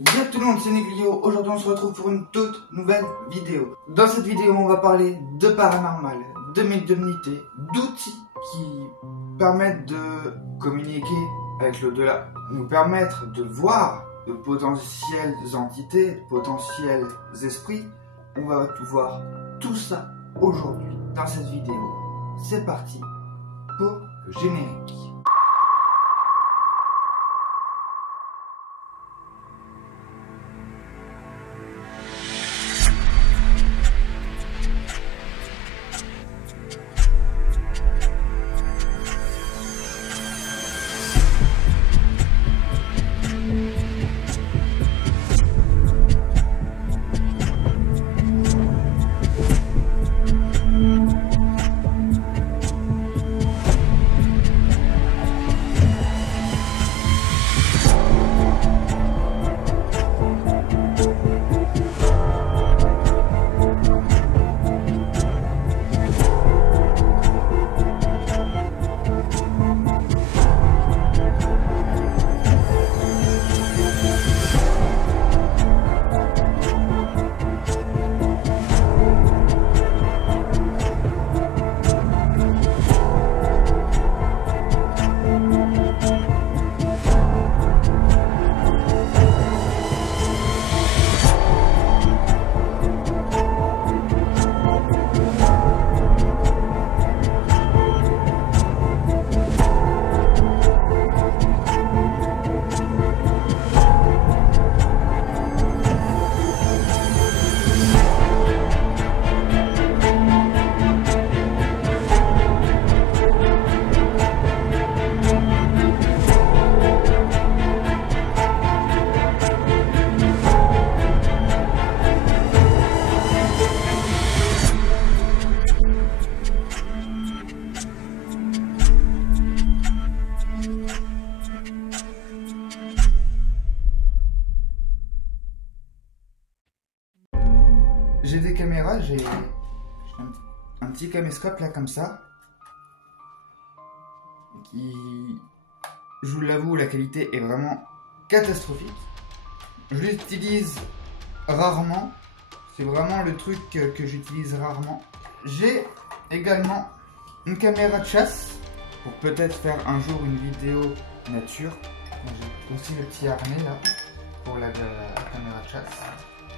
Bien tout le monde, c'est Neglio. Aujourd'hui on se retrouve pour une toute nouvelle vidéo. Dans cette vidéo on va parler de paranormal, de médiumnité, d'outils qui permettent de communiquer avec l'au-delà, nous permettre de voir de potentielles entités, de potentiels esprits. On va voir tout ça aujourd'hui dans cette vidéo. C'est parti pour le générique. J'ai des caméras, j'ai un petit caméscope là comme ça, qui, je vous l'avoue, la qualité est vraiment catastrophique. Je l'utilise rarement, c'est vraiment le truc que j'utilise rarement. J'ai également une caméra de chasse, pour peut-être faire un jour une vidéo nature. J'ai aussi le petit harnais là, pour la caméra de chasse.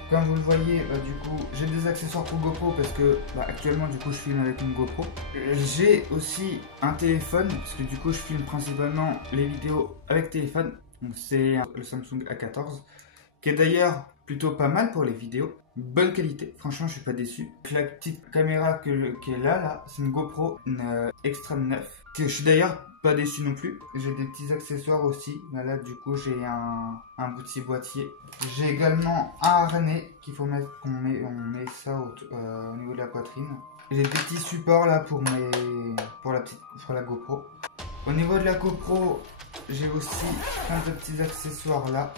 Comme vous le voyez, du coup, j'ai des accessoires pour GoPro parce que actuellement, du coup, je filme avec une GoPro. J'ai aussi un téléphone parce que du coup, je filme principalement les vidéos avec téléphone. Donc, c'est le Samsung A14 qui est d'ailleurs plutôt pas mal pour les vidéos. Bonne qualité, franchement, je suis pas déçu. La petite caméra qui est là, c'est une GoPro, une Extreme 9. Que je suis d'ailleurs pas déçu non plus. J'ai des petits accessoires aussi. Là, du coup, j'ai un petit boîtier. J'ai également un harnais qu'il faut mettre, on met ça au niveau de la poitrine. J'ai des petits supports là pour la GoPro. Au niveau de la GoPro, j'ai aussi plein de petits accessoires là.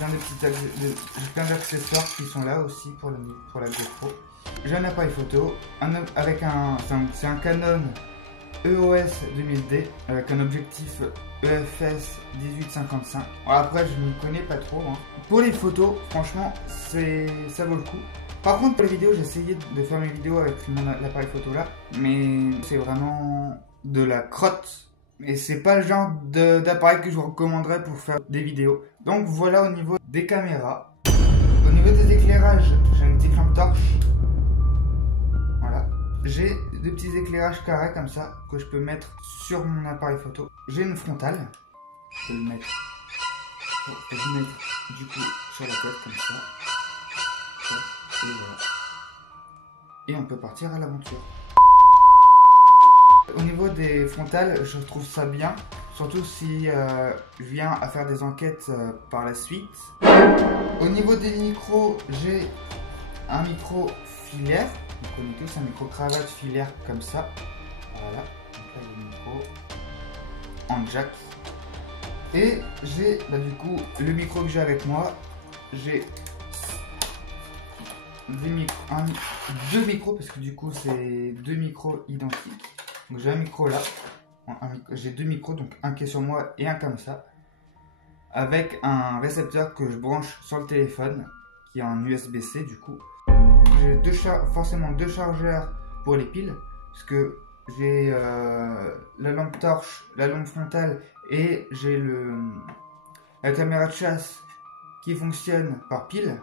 J'ai plein d'accessoires qui sont là aussi pour la GoPro. J'ai un appareil photo c'est un Canon EOS 2000D avec un objectif EFS 18-55. Après, je m'y connais pas trop. Pour les photos, franchement, ça vaut le coup. Par contre, pour les vidéos, j'ai essayé de faire mes vidéos avec l'appareil photo là, mais c'est vraiment de la crotte. Et c'est pas le genre d'appareil que je vous recommanderais pour faire des vidéos. Donc voilà au niveau des caméras. Au niveau des éclairages, j'ai une petite lampe torche. Voilà. J'ai des petits éclairages carrés comme ça que je peux mettre sur mon appareil photo. J'ai une frontale. Je peux le mettre du coup sur la tête comme ça. Et voilà. Et on peut partir à l'aventure. Au niveau des frontales, je trouve ça bien. Surtout si je viens à faire des enquêtes par la suite. Au niveau des micros, j'ai un micro filaire. Vous connaissez tous un micro cravate filaire comme ça. Voilà. Donc là, le micro en jack. Et j'ai du coup le micro que j'ai avec moi. J'ai deux micros parce que du coup c'est deux micros identiques. Donc j'ai un micro là. J'ai deux micros, donc un qui est sur moi et un comme ça. avec un récepteur que je branche sur le téléphone, qui est en USB-C du coup. J'ai forcément deux chargeurs pour les piles, parce que j'ai la lampe torche, la lampe frontale et j'ai la caméra de chasse qui fonctionne par pile.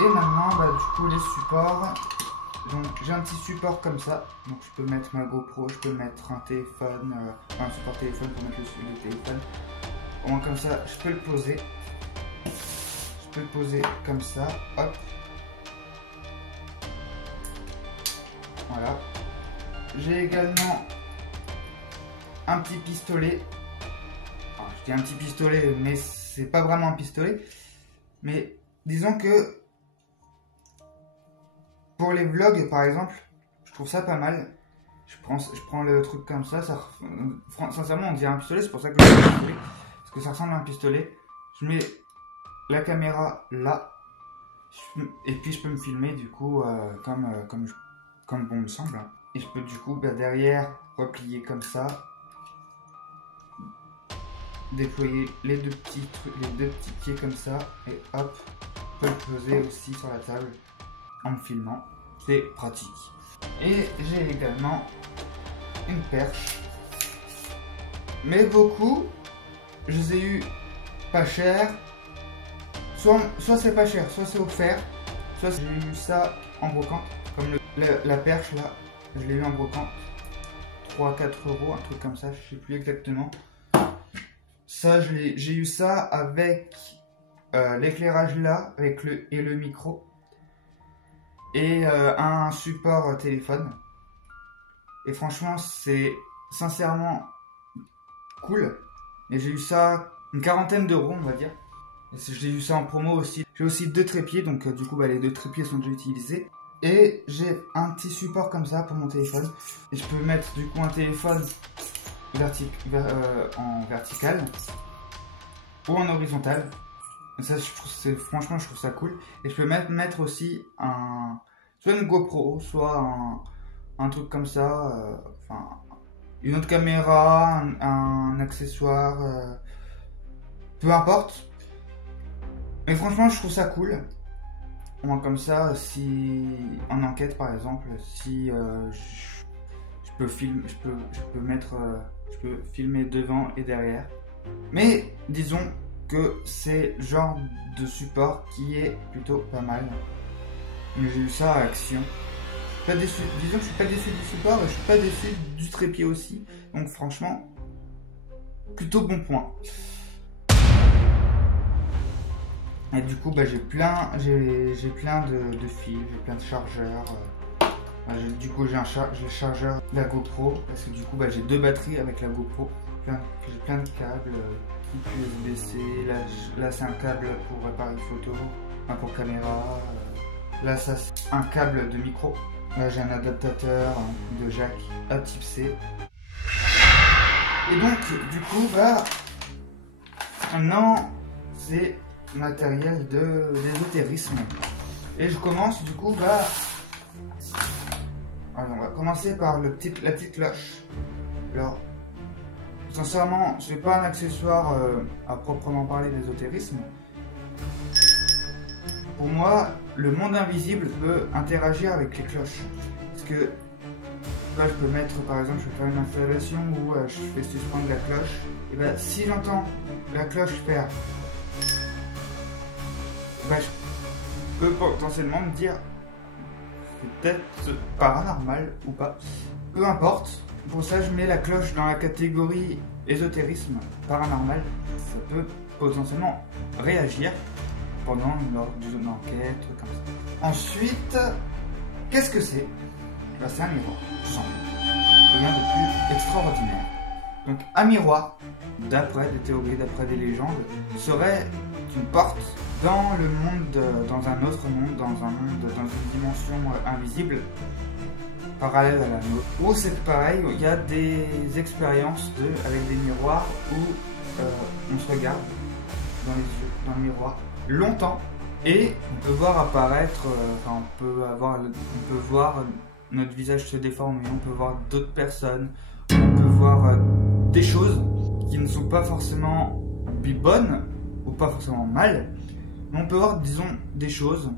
Et maintenant, du coup, les supports. Donc j'ai un petit support comme ça, donc je peux mettre ma GoPro, je peux mettre un téléphone, un support téléphone pour mettre le téléphone. Au moins comme ça, je peux le poser. Je peux le poser comme ça, hop. Voilà. J'ai également un petit pistolet. Alors, je dis un petit pistolet, mais c'est pas vraiment un pistolet. Mais disons que pour les vlogs, par exemple, je trouve ça pas mal. Je prends le truc comme ça, sincèrement, on dirait un pistolet, c'est pour ça que je le pistolet, parce que ça ressemble à un pistolet. Je mets la caméra là, et puis je peux me filmer du coup comme bon me semble. Et je peux du coup derrière replier comme ça, déployer les deux petits pieds comme ça, et hop, je peux le poser aussi sur la table en me filmant, c'est pratique. Et j'ai également une perche, mais beaucoup, je les ai eu pas cher, soit c'est pas cher, soit c'est offert, soit j'ai eu ça en brocante, comme la perche là, je l'ai eu en brocante, 3-4 euros, un truc comme ça, je sais plus exactement. Ça, j'ai eu ça avec l'éclairage là, avec le micro. Et un support téléphone. Et franchement, c'est sincèrement cool. Et j'ai eu ça une quarantaine d'euros, on va dire. J'ai eu ça en promo aussi. J'ai aussi deux trépieds, donc du coup, les deux trépieds sont déjà utilisés. Et j'ai un petit support comme ça pour mon téléphone. Et je peux mettre du coup un téléphone en vertical ou en horizontal. Ça, franchement, je trouve ça cool. Et je peux mettre aussi soit une GoPro, soit un truc comme ça. Une autre caméra, un accessoire. Peu importe. Mais franchement, je trouve ça cool. Moi, comme ça, si en enquête par exemple, si je peux filmer devant et derrière. Mais disons que c'est le genre de support qui est plutôt pas mal. J'ai eu ça à Action. Pas déçu, disons que je suis pas déçu du support et je suis pas déçu du trépied aussi. Donc franchement, plutôt bon point. Et du coup, j'ai plein de fils, j'ai plein de chargeurs. Du coup, j'ai le chargeur de la GoPro parce que du coup, j'ai deux batteries avec la GoPro. J'ai plein de câbles. USB-C, là c'est un câble pour réparer une photo, pour caméra, là ça c'est un câble de micro, là j'ai un adaptateur de jack à type C. Et donc du coup maintenant c'est matériel d'ésotérisme. Et je commence du coup alors, on va commencer par la petite cloche. Alors sincèrement, c'est pas un accessoire à proprement parler d'ésotérisme. Pour moi, le monde invisible peut interagir avec les cloches. Parce que là, je peux mettre, par exemple, je vais faire une installation où je fais suspendre la cloche. Et si j'entends la cloche faire, je peux potentiellement me dire c'est peut-être paranormal ou pas. Peu importe. Pour ça, je mets la cloche dans la catégorie ésotérisme paranormal. Ça peut potentiellement réagir lors d'une enquête, comme ça. Ensuite, qu'est-ce que c'est? C'est un miroir, tout simplement. Rien de plus extraordinaire. Donc, un miroir, d'après des théories, d'après des légendes, serait une porte dans le monde, dans un autre monde, dans une dimension invisible, parallèle à la nôtre. Où c'est pareil, il y a des expériences avec des miroirs où on se regarde dans les yeux, dans le miroir, longtemps, et on peut voir apparaître, on peut voir notre visage se déformer, on peut voir d'autres personnes, on peut voir des choses qui ne sont pas forcément bonnes ou pas forcément mal. Mais on peut voir, disons, des choses.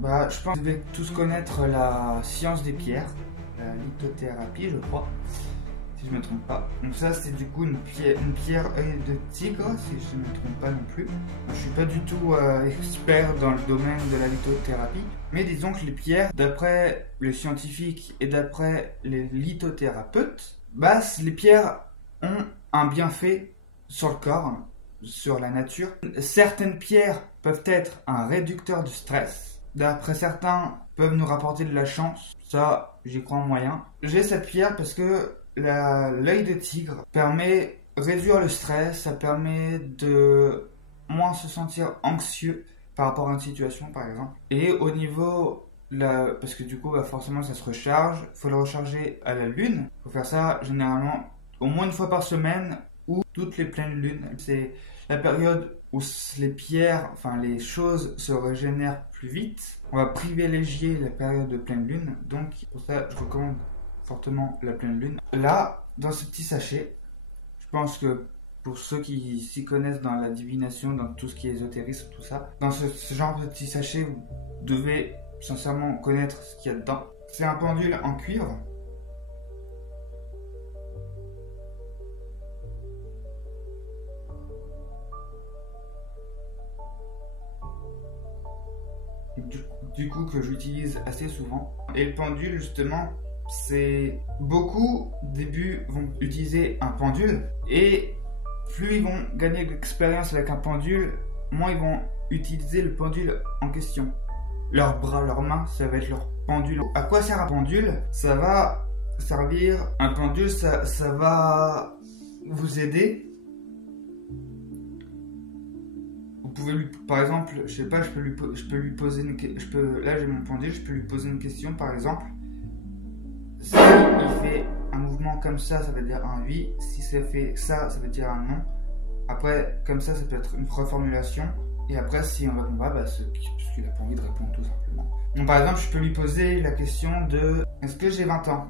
Je pense que vous devez tous connaître la science des pierres, la lithothérapie, je crois, si je ne me trompe pas. Donc ça, c'est du coup une pierre œil de tigre, si je ne me trompe pas non plus. Je suis pas du tout expert dans le domaine de la lithothérapie, mais disons que les pierres, d'après les scientifiques et d'après les lithothérapeutes, les pierres ont un bienfait sur le corps, sur la nature. Certaines pierres peuvent être un réducteur de stress. D'après certains, peuvent nous rapporter de la chance. Ça, j'y crois en moyen. J'ai cette pierre parce que l'œil de tigre permet de réduire le stress. Ça permet de moins se sentir anxieux par rapport à une situation, par exemple. Et au niveau... parce que du coup, forcément, ça se recharge. Il faut le recharger à la lune. Il faut faire ça, généralement, au moins une fois par semaine ou toutes les pleines lunes. C'est la période où les pierres, les choses se régénèrent plus vite. On va privilégier la période de pleine lune. Donc, pour ça, je recommande fortement la pleine lune. Là, dans ce petit sachet, je pense que pour ceux qui s'y connaissent dans la divination, dans tout ce qui est ésotérisme, tout ça, dans ce genre de petit sachet, vous devez sincèrement connaître ce qu'il y a dedans. C'est un pendule en cuivre. Du coup que j'utilise assez souvent. Et le pendule, justement, c'est beaucoup au début vont utiliser un pendule et plus ils vont gagner de l'expérience avec un pendule, moins ils vont utiliser le pendule en question. Leurs bras, leurs mains, ça va être leur pendule. À quoi sert un pendule? Ça va servir, un pendule, ça va vous aider. Vous pouvez lui, par exemple, je sais pas, je peux lui poser une question. Là j'ai mon pendule, je peux lui poser une question, par exemple. Si il fait un mouvement comme ça veut dire un oui. Si ça fait ça veut dire un non. Après, comme ça peut être une reformulation. Et après, si on répond pas, c'est parce qu'il a pas envie de répondre, tout simplement. Donc, par exemple, je peux lui poser la question de est-ce que j'ai 20 ans?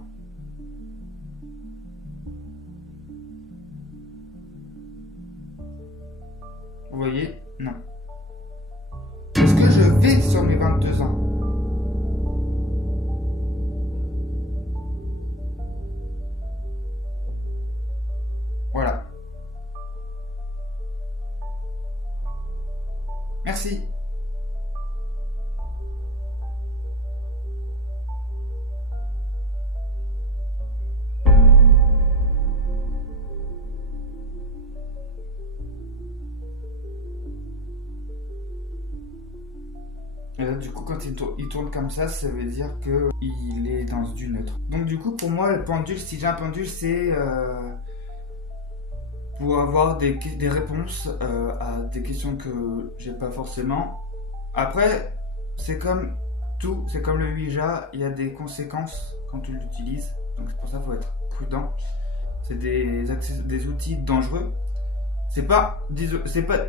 Vous voyez? Non. Est-ce que je vais sur mes 22 ans? Voilà. Merci. Et là, du coup, quand il tourne comme ça veut dire qu'il est dans du neutre. Donc, du coup, pour moi, le pendule, si j'ai un pendule, c'est pour avoir des réponses à des questions que j'ai pas forcément. Après, c'est comme tout, c'est comme le Ouija, il y a des conséquences quand tu l'utilises. Donc, c'est pour ça qu'il faut être prudent. C'est des outils dangereux. C'est pas,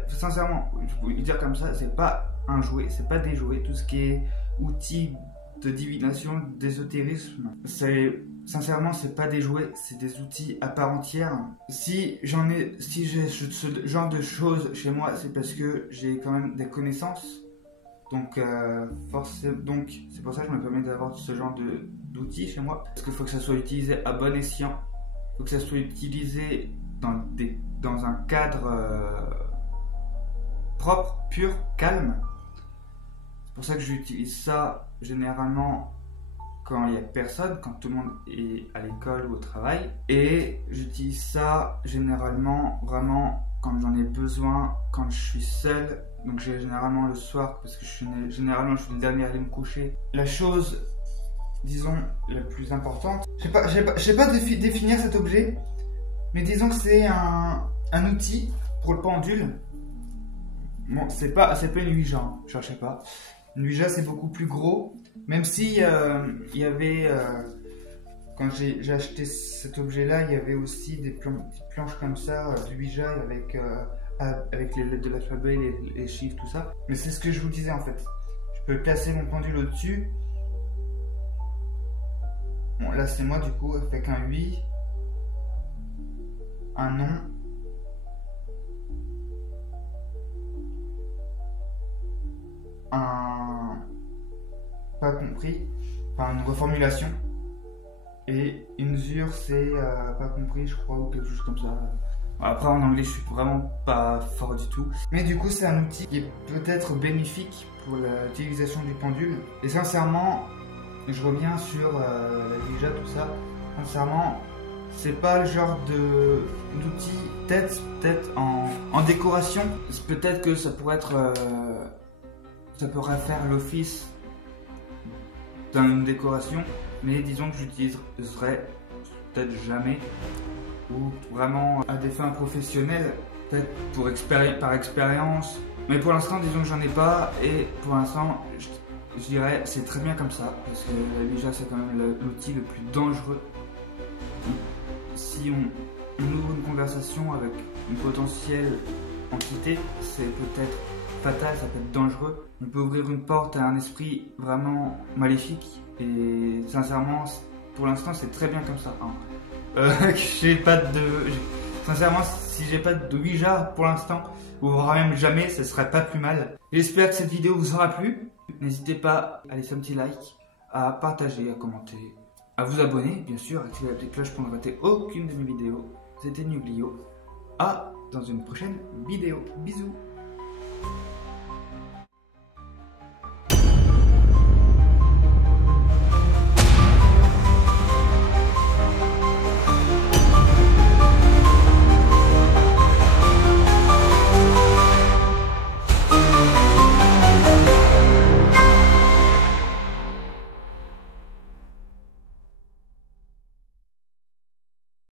sincèrement, je peux dire comme ça, c'est pas un jouet, c'est pas des jouets. Tout ce qui est outils de divination, d'ésotérisme, sincèrement, c'est pas des jouets, c'est des outils à part entière. Si j'ai ce genre de choses chez moi, c'est parce que j'ai quand même des connaissances. Donc, donc c'est pour ça que je me permets d'avoir ce genre d'outils chez moi. Parce qu'il faut que ça soit utilisé à bon escient. Il faut que ça soit utilisé dans un cadre propre, pur, calme. C'est pour ça que j'utilise ça généralement quand il n'y a personne, quand tout le monde est à l'école ou au travail. Et j'utilise ça généralement vraiment quand j'en ai besoin, quand je suis seul. Donc j'ai généralement le soir, parce que généralement je suis le dernier à aller me coucher. La chose, disons, la plus importante, je sais pas définir cet objet, mais disons que c'est un outil pour le pendule. Bon, c'est pas une Ouija, hein, cherchez pas. Une Ouija, c'est beaucoup plus gros, même si il y avait, quand j'ai acheté cet objet-là, il y avait aussi des planches comme ça, de Ouija avec les lettres de l'alphabet, les chiffres, tout ça. Mais c'est ce que je vous disais en fait. Je peux placer mon pendule au-dessus. Bon, là c'est moi du coup, avec un oui, un non un pas compris, enfin une reformulation. Et Inzure, c'est pas compris, je crois, ou quelque chose comme ça. Après, en anglais, je suis vraiment pas fort du tout. Mais du coup, c'est un outil qui est peut-être bénéfique pour l'utilisation du pendule. Et sincèrement, je reviens sur la Ouija, tout ça. Sincèrement, c'est pas le genre d'outil, peut-être en décoration. Peut-être que ça pourrait être, ça pourrait faire l'office d'une décoration, mais disons que j'utiliserai peut-être jamais, ou vraiment à des fins professionnelles, peut-être par expérience. Mais pour l'instant, disons que j'en ai pas, et pour l'instant, je dirais c'est très bien comme ça, parce que la Ouija c'est quand même l'outil le plus dangereux. Si on ouvre une conversation avec une potentielle entité, c'est peut-être fatal, ça peut être dangereux. On peut ouvrir une porte à un esprit vraiment maléfique, et sincèrement, pour l'instant, c'est très bien comme ça. Sincèrement, si j'ai pas de Ouija pour l'instant, ou voire même jamais, ce serait pas plus mal. J'espère que cette vidéo vous aura plu. N'hésitez pas à laisser un petit like, à partager, à commenter, à vous abonner, bien sûr, à activer la petite cloche pour ne rater aucune de mes vidéos. C'était Nuglio. Dans une prochaine vidéo. Bisous.